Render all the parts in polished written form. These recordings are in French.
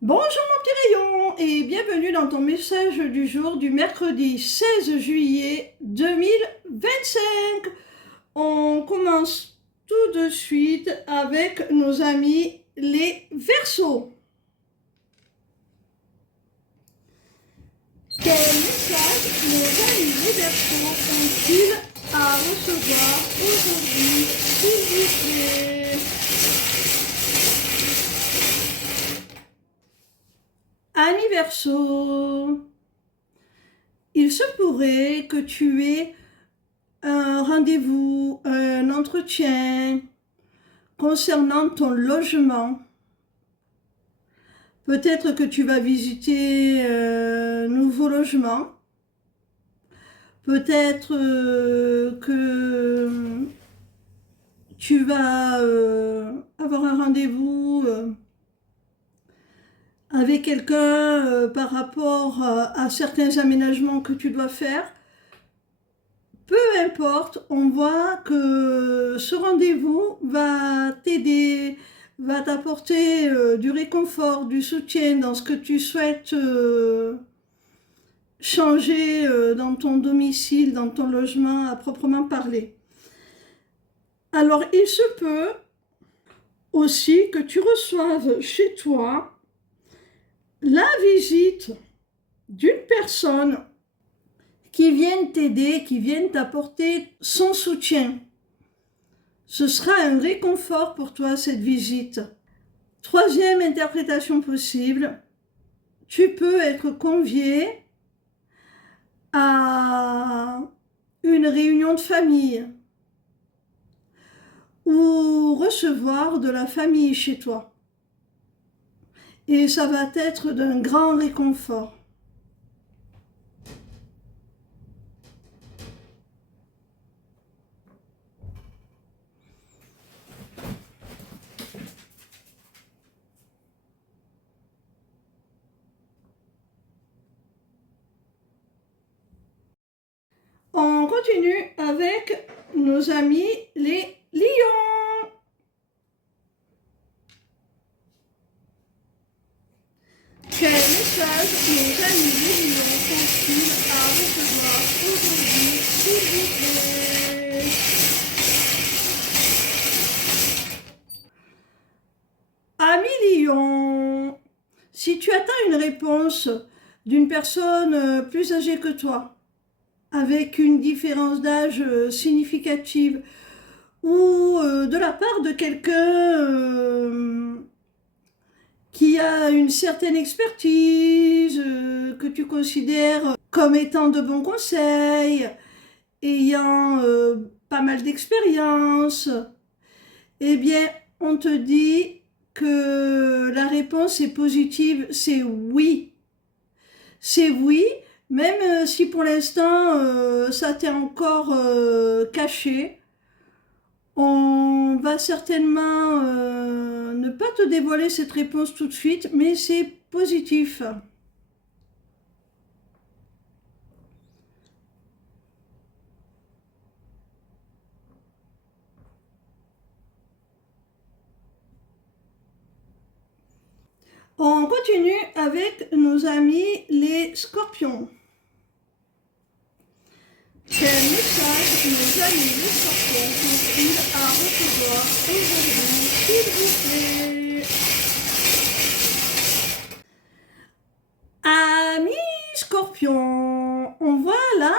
Bonjour mon petit rayon et bienvenue dans ton message du jour du mercredi 16 juillet 2025. On commence tout de suite avec nos amis les Verseaux. Quel message nos amis les Verseaux ont-ils à recevoir aujourd'hui, s'il vous plaît? Amis Verseaux, il se pourrait que tu aies un rendez-vous, un entretien concernant ton logement. Peut-être que tu vas visiter un nouveau logement. Peut-être que tu vas avoir un rendez-vous avec quelqu'un par rapport à certains aménagements que tu dois faire. Peu importe, on voit que ce rendez-vous va t'aider, va t'apporter du réconfort, du soutien dans ce que tu souhaites changer dans ton domicile, dans ton logement à proprement parler. Alors, il se peut aussi que tu reçoives chez toi la visite d'une personne qui viennent t'aider, qui viennent t'apporter son soutien. Ce sera un réconfort pour toi, cette visite. Troisième interprétation possible, tu peux être convié à une réunion de famille ou recevoir de la famille chez toi. Et ça va être d'un grand réconfort. On continue avec nos amis les lions. Quel message nos amis les lions sont-ils à recevoir aujourd'hui, s'il vous plaît? Amis lions, si tu attends une réponse d'une personne plus âgée que toi, avec une différence d'âge significative, ou de la part de quelqu'un qui a une certaine expertise, que tu considères comme étant de bons conseils, ayant pas mal d'expérience, eh bien, on te dit que la réponse est positive, c'est oui. C'est oui, même si pour l'instant ça t'est encore caché. On va certainement ne pas te dévoiler cette réponse tout de suite, mais c'est positif. On continue avec nos amis les scorpions. Quel message nos amis les scorpions sont-ils à recevoir aujourd'hui, s'il vous plaît? Amis scorpions, on voit là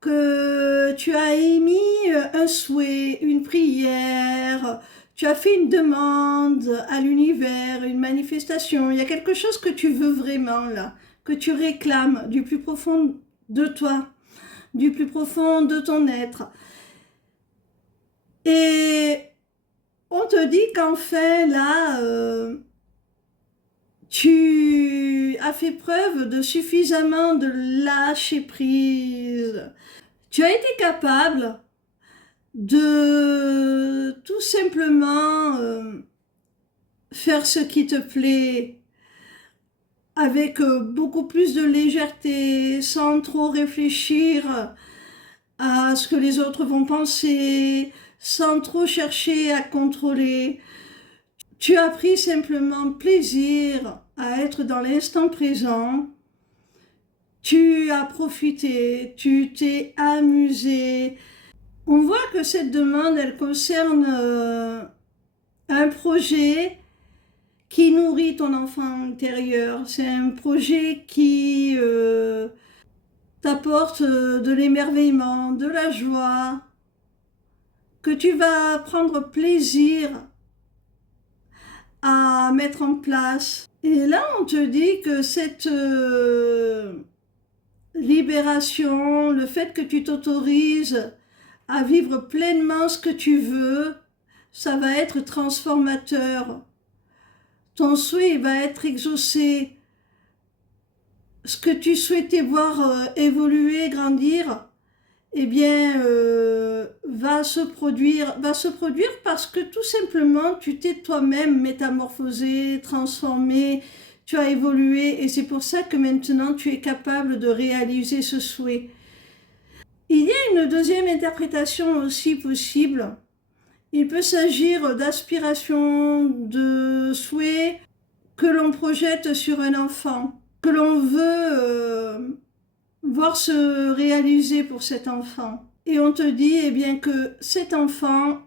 que tu as émis un souhait, une prière, tu as fait une demande à l'univers, une manifestation. Il y a quelque chose que tu veux vraiment là, que tu réclames du plus profond de toi, du plus profond de ton être. Et on te dit qu'enfin là, tu as fait preuve de suffisamment de lâcher prise. Tu as été capable de tout simplement faire ce qui te plaît avec beaucoup plus de légèreté, sans trop réfléchir à ce que les autres vont penser, sans trop chercher à contrôler. Tu as pris simplement plaisir à être dans l'instant présent. Tu as profité, tu t'es amusé. On voit que cette demande, elle concerne un projet qui nourrit ton enfant intérieur. C'est un projet qui t'apporte de l'émerveillement, de la joie, que tu vas prendre plaisir à mettre en place. Et là, on te dit que cette libération, le fait que tu t'autorises à vivre pleinement ce que tu veux, ça va être transformateur. Ton souhait va être exaucé. Ce que tu souhaitais voir évoluer, grandir, eh bien, va se produire parce que tout simplement, tu t'es toi-même métamorphosé, transformé, tu as évolué et c'est pour ça que maintenant, tu es capable de réaliser ce souhait. Il y a une deuxième interprétation aussi possible. Il peut s'agir d'aspiration, de souhait que l'on projette sur un enfant, que l'on veut voir se réaliser pour cet enfant. Et on te dit eh bien, que cet enfant,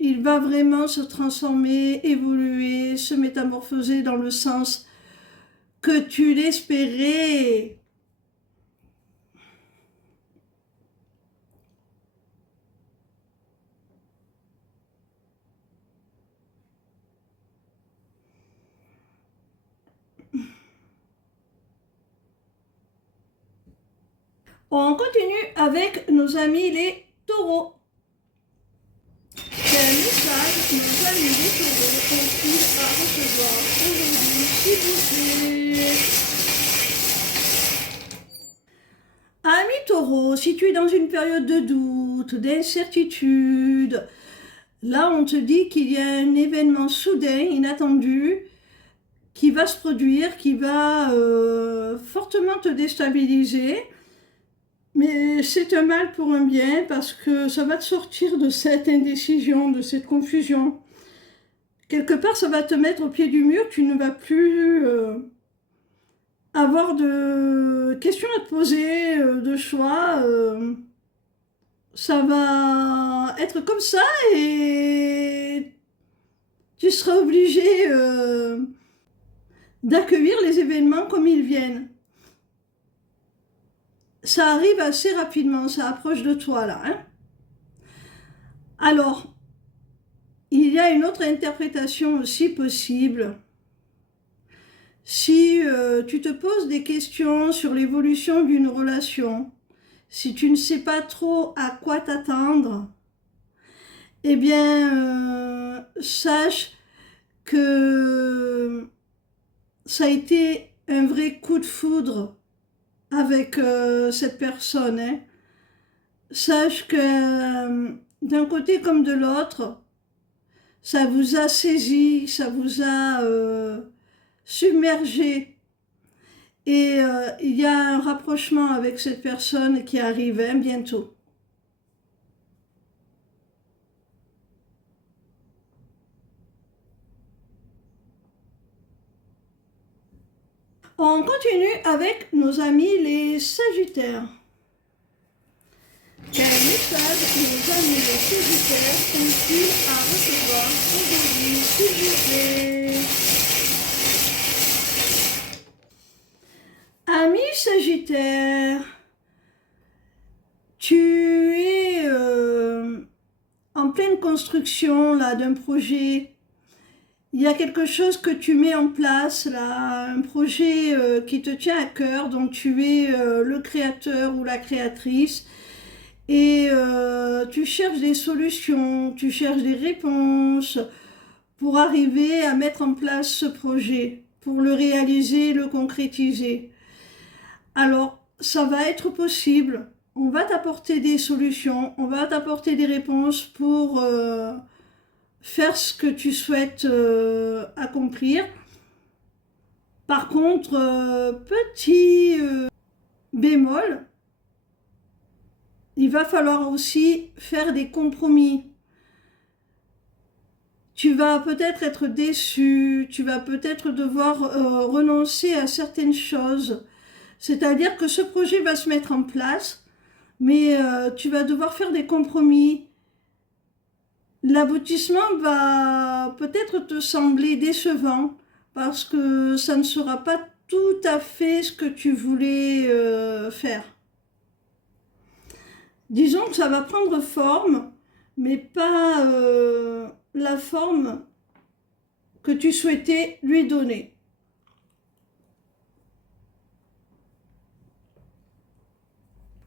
il va vraiment se transformer, évoluer, se métamorphoser dans le sens que tu l'espérais. On continue avec nos amis les taureaux. Quel message nos amis les taureaux ont-ils à recevoir aujourd'hui, s'il vous plaît? Amis taureaux, si tu es dans une période de doute, d'incertitude, là on te dit qu'il y a un événement soudain, inattendu, qui va se produire, qui va fortement te déstabiliser. Mais c'est un mal pour un bien parce que ça va te sortir de cette indécision, de cette confusion. Quelque part, ça va te mettre au pied du mur, tu ne vas plus avoir de questions à te poser, de choix. Ça va être comme ça et tu seras obligé d'accueillir les événements comme ils viennent. Ça arrive assez rapidement, ça approche de toi là. Hein. Alors, il y a une autre interprétation aussi possible. Si tu te poses des questions sur l'évolution d'une relation, si tu ne sais pas trop à quoi t'attendre, eh bien, sache que ça a été un vrai coup de foudre avec cette personne. Hein. Sache que d'un côté comme de l'autre, ça vous a saisi, ça vous a submergé. Et il y a un rapprochement avec cette personne qui arrive hein, bientôt. On continue avec nos amis les Sagittaires. Quel message nos amis les Sagittaires ont-ils à recevoir aujourd'hui, s'il vous plaît? Amis Sagittaires, tu es en pleine construction là d'un projet. Il y a quelque chose que tu mets en place, là, un projet qui te tient à cœur, donc tu es le créateur ou la créatrice, et tu cherches des solutions, tu cherches des réponses pour arriver à mettre en place ce projet, pour le réaliser, le concrétiser. Alors, ça va être possible, on va t'apporter des solutions, on va t'apporter des réponses pour faire ce que tu souhaites accomplir. Par contre, petit bémol, il va falloir aussi faire des compromis. Tu vas peut-être être déçu, tu vas peut-être devoir renoncer à certaines choses. C'est-à-dire que ce projet va se mettre en place, mais tu vas devoir faire des compromis. L'aboutissement va peut-être te sembler décevant parce que ça ne sera pas tout à fait ce que tu voulais faire. Disons que ça va prendre forme, mais pas la forme que tu souhaitais lui donner.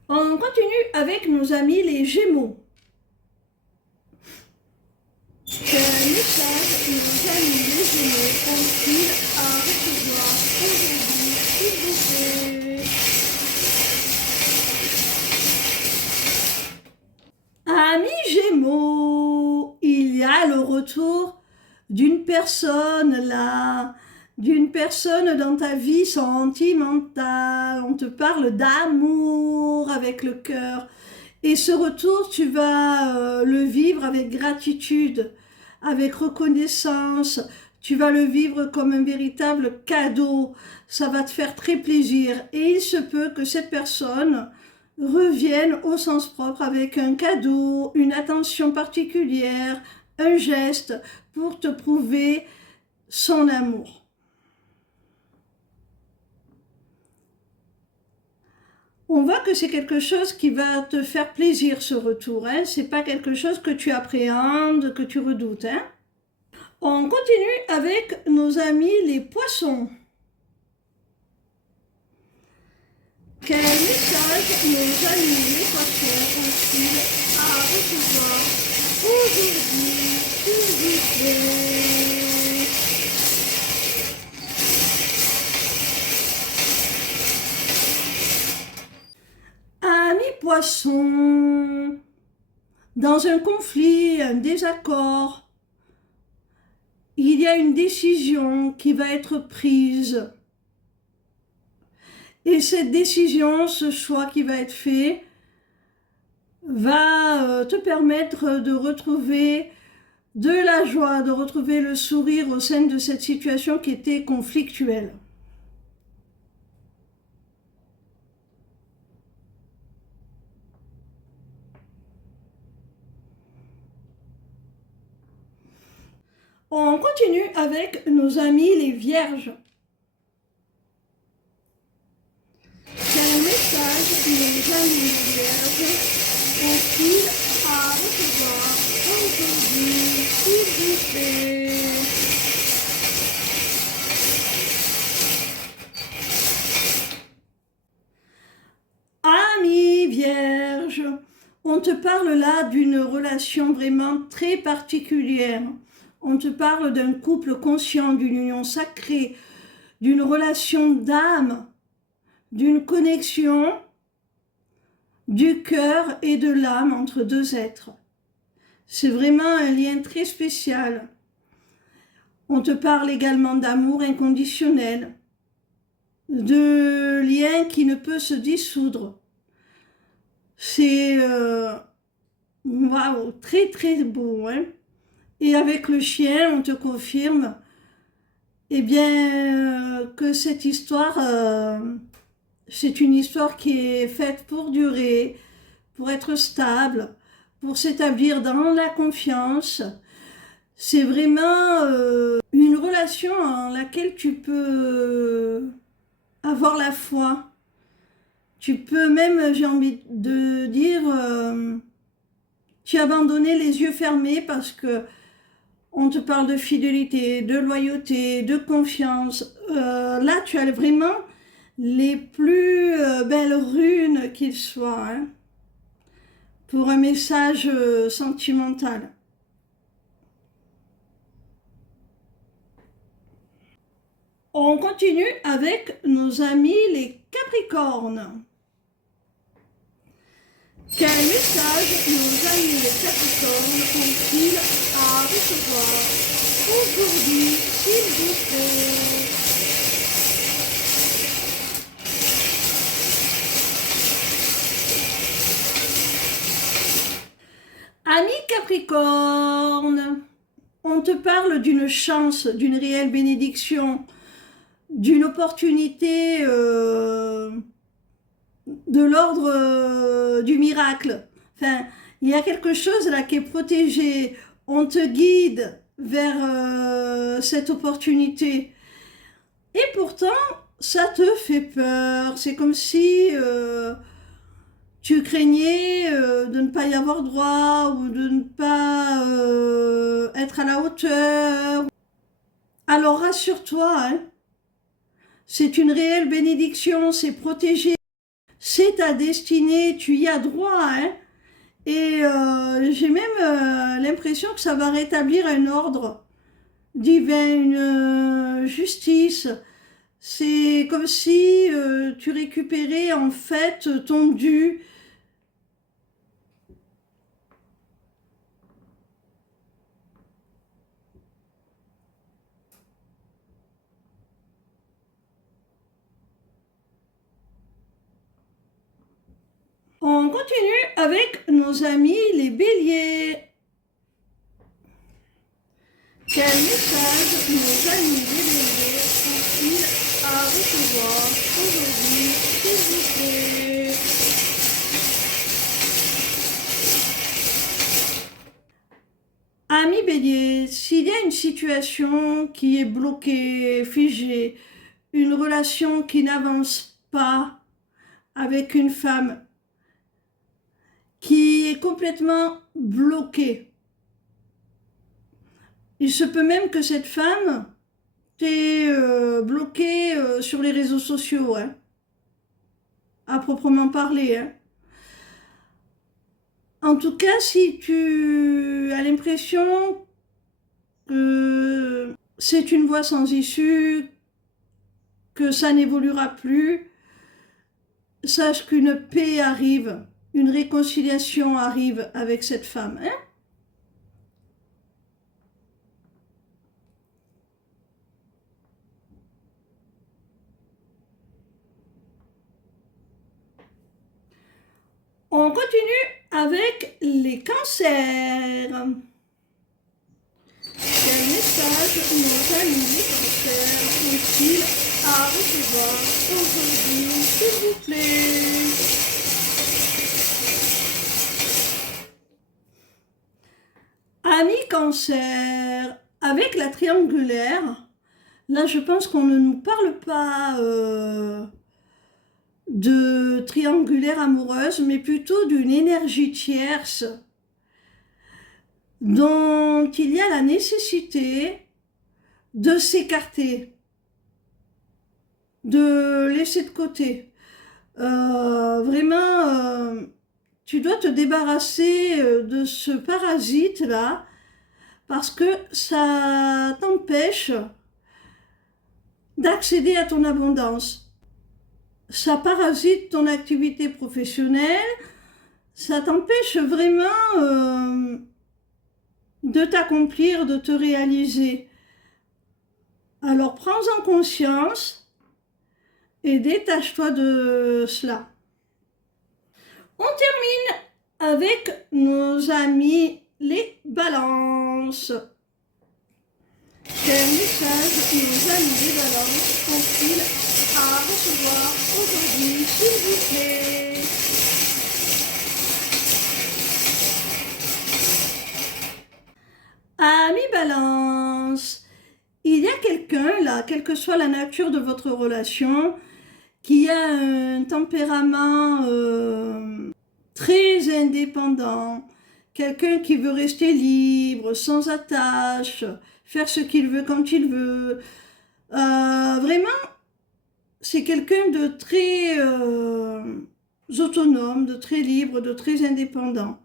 On continue avec nos amis les Gémeaux. Quel message nos amis les Gémeaux ont-ils à recevoir aujourd'hui, s'il vous plaît? Amis Gémeaux, il y a le retour d'une personne là, d'une personne dans ta vie sentimentale. On te parle d'amour avec le cœur. Et ce retour, tu vas le vivre avec gratitude, avec reconnaissance. Tu vas le vivre comme un véritable cadeau. Ça va te faire très plaisir. Et il se peut que cette personne revienne au sens propre avec un cadeau, une attention particulière, un geste pour te prouver son amour. On voit que c'est quelque chose qui va te faire plaisir, ce retour. Hein. Ce n'est pas quelque chose que tu appréhendes, que tu redoutes. Hein. On continue avec nos amis les poissons. Quel message nos amis les poissons ont-ils à recevoir aujourd'hui, s'il vous plaît? Amis poissons, dans un conflit, un désaccord, il y a une décision qui va être prise. Et cette décision, ce choix qui va être fait, va te permettre de retrouver de la joie, de retrouver le sourire au sein de cette situation qui était conflictuelle. On continue avec nos amis les vierges. Quel message nos amis les vierges ont-ils à recevoir aujourd'hui, s'il vous plaît? Amis vierges, on te parle là d'une relation vraiment très particulière. On te parle d'un couple conscient, d'une union sacrée, d'une relation d'âme, d'une connexion du cœur et de l'âme entre deux êtres. C'est vraiment un lien très spécial. On te parle également d'amour inconditionnel, de lien qui ne peut se dissoudre. C'est waouh, très très beau, hein? Et avec le chien, on te confirme eh bien, que cette histoire, c'est une histoire qui est faite pour durer, pour être stable, pour s'établir dans la confiance. C'est vraiment une relation en laquelle tu peux avoir la foi. Tu peux même, j'ai envie de dire, tu abandonner les yeux fermés parce que on te parle de fidélité, de loyauté, de confiance. Là, tu as vraiment les plus belles runes qu'il soit, hein, pour un message sentimental. On continue avec nos amis les Capricornes. Quel message nos amis les Capricornes ont-ils à recevoir aujourd'hui, s'il vous plaît? Amis Capricornes, On te parle d'une chance, d'une réelle bénédiction, d'une opportunité de l'ordre du miracle. Enfin, il y a quelque chose là qui est protégé. On te guide vers cette opportunité. Et pourtant, ça te fait peur. C'est comme si tu craignais de ne pas y avoir droit ou de ne pas être à la hauteur. Alors rassure-toi, hein, c'est une réelle bénédiction, c'est protégé, c'est ta destinée, tu y as droit. Hein. Et j'ai même l'impression que ça va rétablir un ordre divin, une justice. C'est comme si tu récupérais en fait ton dû. On continue avec nos amis les béliers. Quel message nos amis les béliers ont-ils à recevoir aujourd'hui, s'il vous plaît? Amis béliers, s'il y a une situation qui est bloquée, figée, une relation qui n'avance pas avec une femme qui est complètement bloquée, il se peut même que cette femme t'ait bloquée sur les réseaux sociaux, hein, à proprement parler. Hein. En tout cas, si tu as l'impression que c'est une voie sans issue, que ça n'évoluera plus, sache qu'une paix arrive, une réconciliation arrive avec cette femme. Hein. On continue avec les cancers. Quel message nos amis les cancers ont-ils à recevoir aujourd'hui, s'il vous plaît? Amis cancer, avec la triangulaire, là je pense qu'on ne nous parle pas de triangulaire amoureuse, mais plutôt d'une énergie tierce dont il y a la nécessité de s'écarter, de laisser de côté. Vraiment, tu dois te débarrasser de ce parasite-là parce que ça t'empêche d'accéder à ton abondance. Ça parasite ton activité professionnelle, ça t'empêche vraiment de t'accomplir, de te réaliser. Alors prends-en conscience et détache-toi de cela. On termine avec nos amis les balances. Quel message nos amis les balances ont-ils à recevoir aujourd'hui, s'il vous plaît? Amis balance, il y a quelqu'un là, quelle que soit la nature de votre relation, qui a un tempérament très indépendant, quelqu'un qui veut rester libre, sans attache, faire ce qu'il veut quand il veut. Vraiment, c'est quelqu'un de très autonome, de très libre, de très indépendant.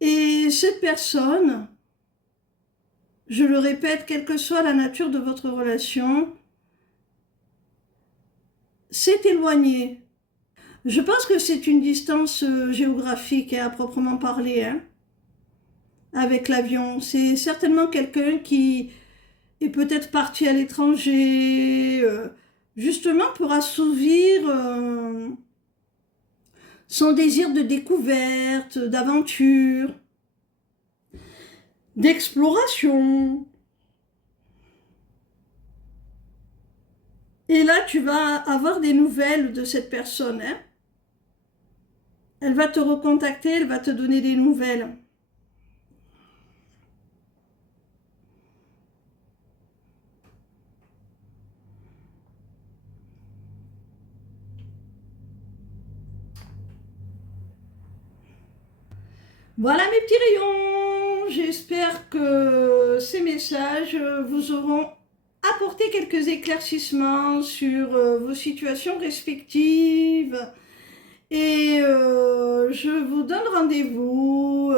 Et cette personne, je le répète, quelle que soit la nature de votre relation, s'est éloignée. Je pense que c'est une distance géographique à proprement parler, hein, avec l'avion. C'est certainement quelqu'un qui est peut-être parti à l'étranger, justement pour assouvir son désir de découverte, d'aventure. d'exploration. Et là, tu vas avoir des nouvelles de cette personne, hein. Elle va te recontacter, elle va te donner des nouvelles. Voilà mes petits rayons, j'espère que ces messages vous auront apporté quelques éclaircissements sur vos situations respectives. Et je vous donne rendez-vous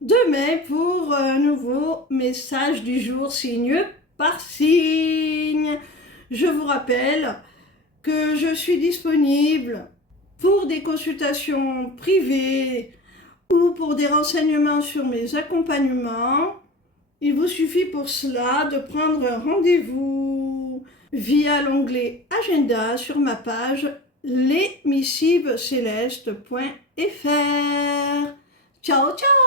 demain pour un nouveau message du jour signe par signe. Je vous rappelle que je suis disponible pour des consultations privées ou pour des renseignements sur mes accompagnements. Il vous suffit pour cela de prendre un rendez-vous via l'onglet Agenda sur ma page lesmissivescélestes.fr. Ciao, ciao!